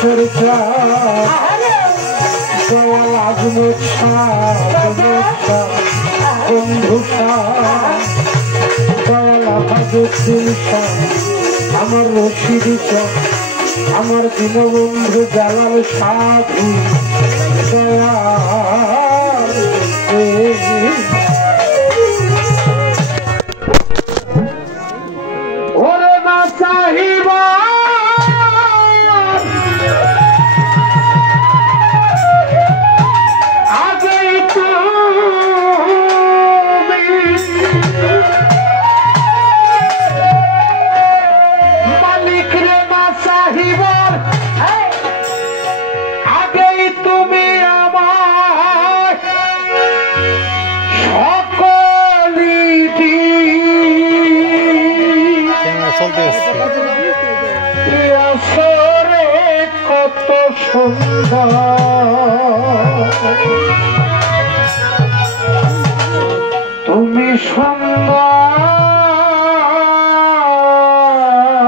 কিশোর দয়াল আজমত বন্ধুটা দয়াল আফাজুদ্দিন আমার রশিদ আমার দীনবন্ধু জালাল সাধু দয়াল ওরে না চাহিবা কত সুন্দর তুমি সুন্দর রঙিলা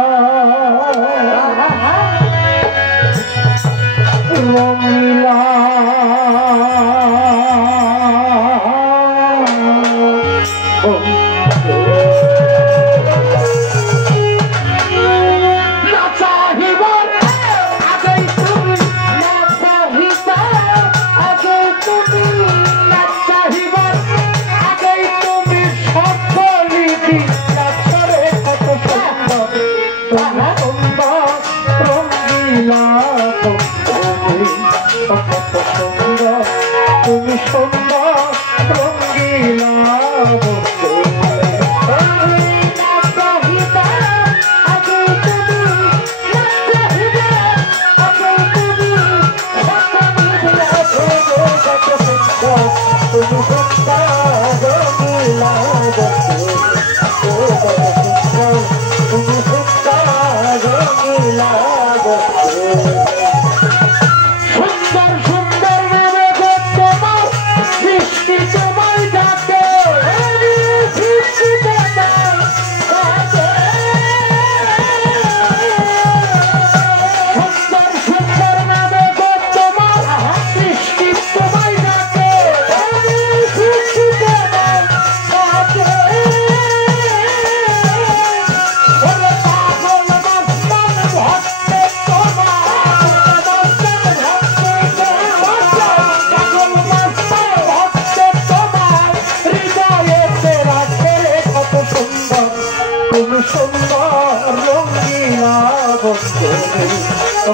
তুমি সুন্দর রঙিলা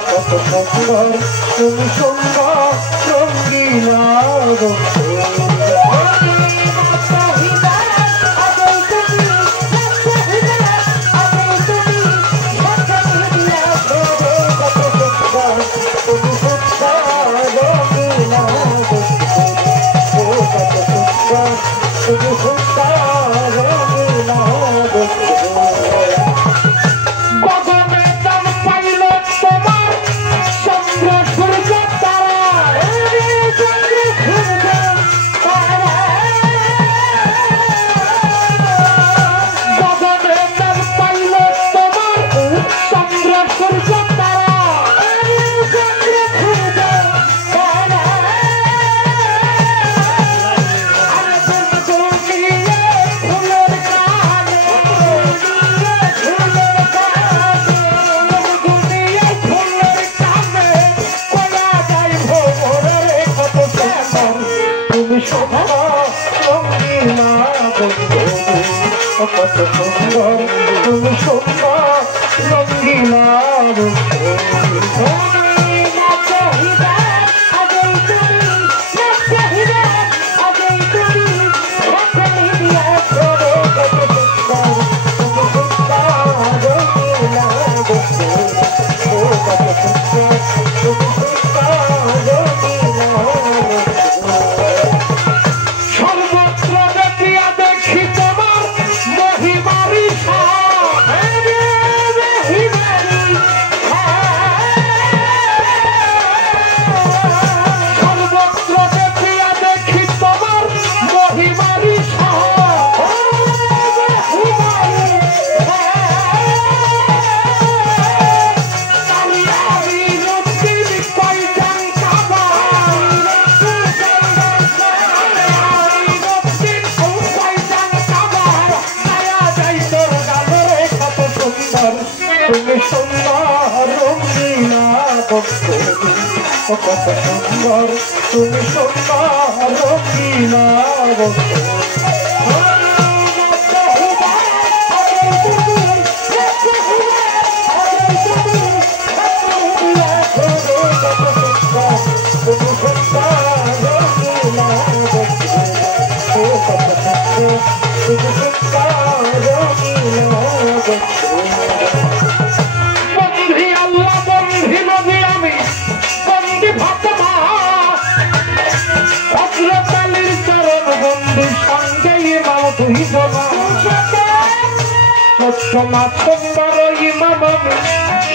কত সুন্দর তুমি সুন্দর রঙিলা কত সুন্দর তুমি সুন্দর রঙিলা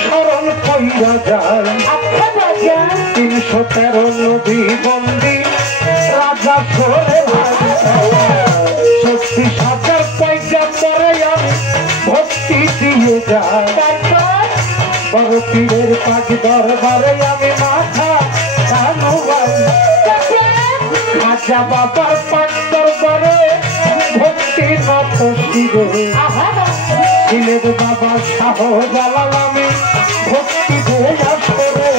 স্মরণ কইরা যায় 313 নদী বন্দী রাজা সরে 36,000 পয়সা পরে আমি ভক্তি দিয়ে যাই বড় পীরের পাক দরবারে আমি মাথা খাজা বাবার পাক দরবারে ভক্তি নত শিরে সিলেট বাবা শাহ জালাল আমি ভক্তি দেয়া করে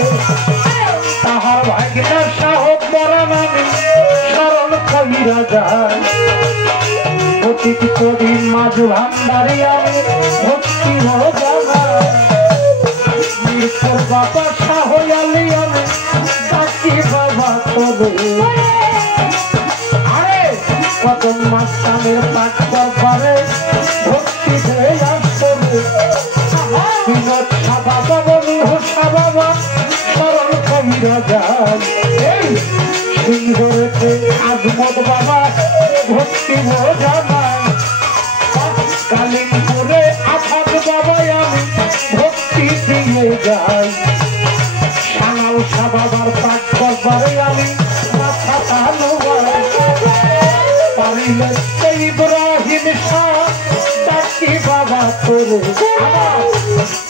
তাহার ভাগনা শাহ পরাণ আমি স্মরণ কইরা যায় অতীত করি মাঝ ভান্ডারি আমি ভক্তি জানাই মিরপুর বাবা শাহ আলী আমি ডাকি বাবা করে আরে কদম মাস্তানের পাক দরবারে ভক্তি দেয়া করে বিনোদ সাবাবা বন্ধু সাবাবা স্মরণ কইরা যায় এই সিংহরেতে আজমত বাবা ভক্তি জানাই কালিমপুরে আফাদ বাবা আমি ভক্তি দিয়ে যাই সানাল সাবাবার পাক দরবারে আমি মাথা তালু পারিলে ইব্রাহিম শাহ ডাকি বাবা করে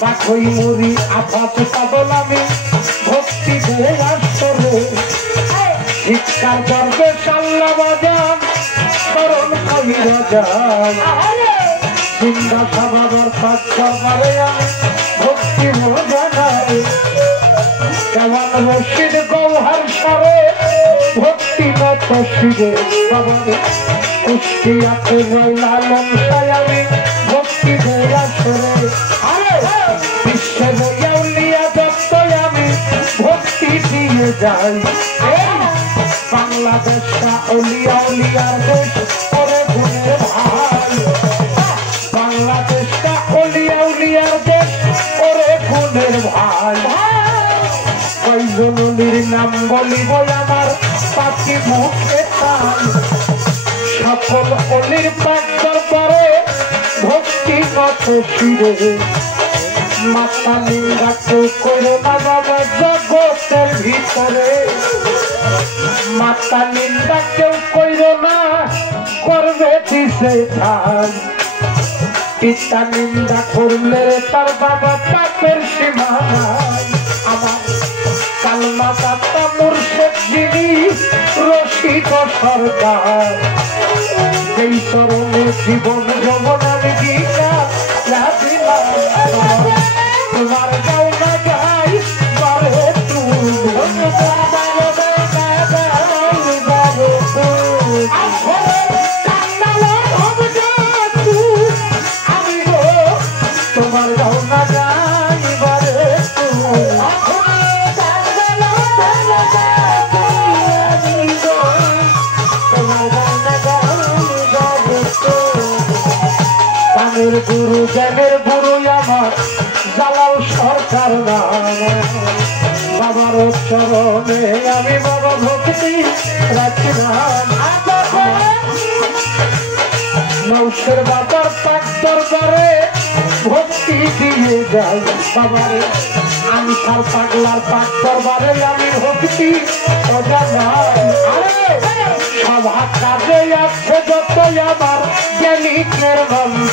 পাখই মুড়ি আফাত পাগল আমি ভক্তি দেয়া করে শিক্ষার গর্বে সাল্লা বাজান স্মরণ কইরা যায় জিন্দা সাবাবার পাক দরবারে আমি ভক্তি জানাই কেমন রশিদ গৌহার সারে ভক্তি নত শিরে বাবারে কুষ্টিয়াতে লালন সায়ামি ভক্তি দেয়া সরে আরে বিশ্বের আউলিয়া দত্ত আমি ভক্তি দিয়ে যাই বাংলাদেশটা অলিয়া উলিয়ার দেশ করে গুণের ভাই বাংলাদেশটা অলিয়া উলিয়ার দেশ করে গুণের ভাই কয়জন অলির নাম বলিব আমার পাখি মুখে তাই সকল অলির পাক দরবারে ভক্তি নত শিরে মাথা নিন্দা কেউ করো না বাবা জগতের ভিতরে মাতা নিন্দা কেউ কইরো না করবে দিছে ঠাই পিতা নিন্দা করলে তার বাবা পাপের সীমা নাই আমার কালমা দাতা মুর্শিদ যিনি রশিদ সরকার এই চরণে জীবন যৌবন আমি গীতা রাধিলাম তোমার গাও না গাই বারে তুমি তোমার গাও না গাই বারে কানের গুরু জ্ঞানের গুরু আমার জালাল সরকার নাম বাবার চরণে আমি বাবা ভক্তি রাখিলাম নৌশের বাবার পাক দরবারে ভক্তি দিয়ে যাই বাবারে আমি সার পাগলার পাক দরবারে আমি ভক্তি জানাই সভা কাজে আছে যত আমার জ্ঞানীকের নন্দ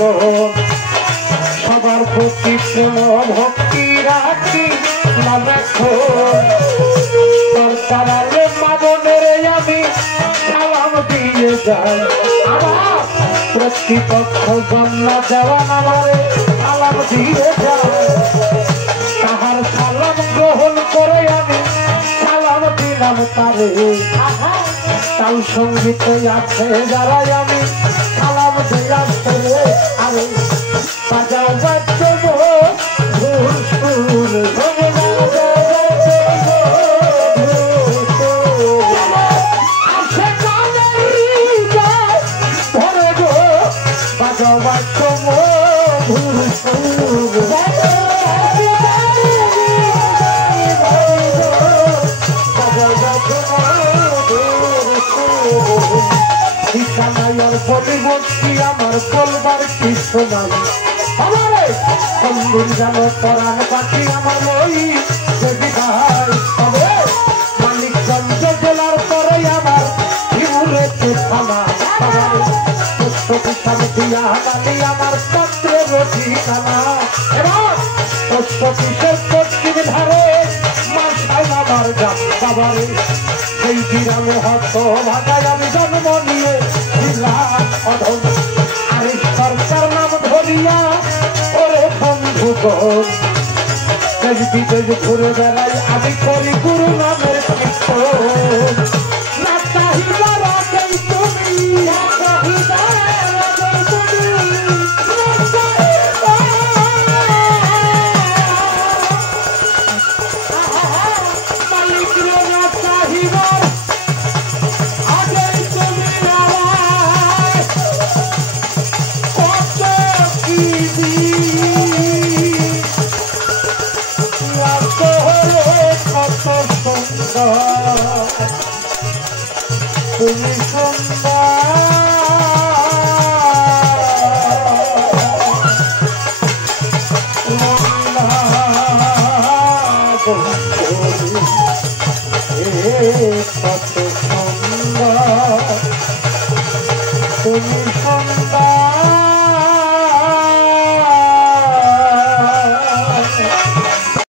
সবার প্রতি প্রেম ভক্তি রাখি না দেখো দরকার আলে মাবনের আমি সালাম দিয়ে যাই আমার প্রতিপক্ষ জন্ম দেওয়ান আমারে সালাম দিয়ে যায় তাহার সালাম গ্রহণ করে আমি সালাম পৃথিবীতে আছে যারাই আমি সালাম দিলাম রে আরে বাজাও বাচ্চা ভুল সুর আছে ধরে গো বাজাও বাচ্চা ভুল সুর ঠিকানায় বলিবর্তী আমার বলবার কিছু নাই আমারে কোনদিন যেন পরাণ পাখি আমার লই যদি ভাই তবে মানিকগঞ্জ জেলার পরে আমার হিউরেতে থানা পুষ্পকিষান দিয়া মানি আমার পত্রের ঠিকানা এবং পুষ্পকিষের পশ্চিম ধারে মাথায় আমার গাছ বাবারে সেই গ্রামে হত ভাগায় আমি জন্ম নিয়ে দিলাম অধম আরে সরকার নাম ধরিয়া ওরে বন্ধু দেশ বিদেশ ঘুরে বেড়াই আমি করি গুরু নামের কীর্তন না চাহিবার আগেই তুমি না চাহিবার আগেই তুমি মালিক রে না চাহিবার আগেই তুমি আমার কত কি কত সুন্দর তুমি কত সুন্দর তুমি সুন্দর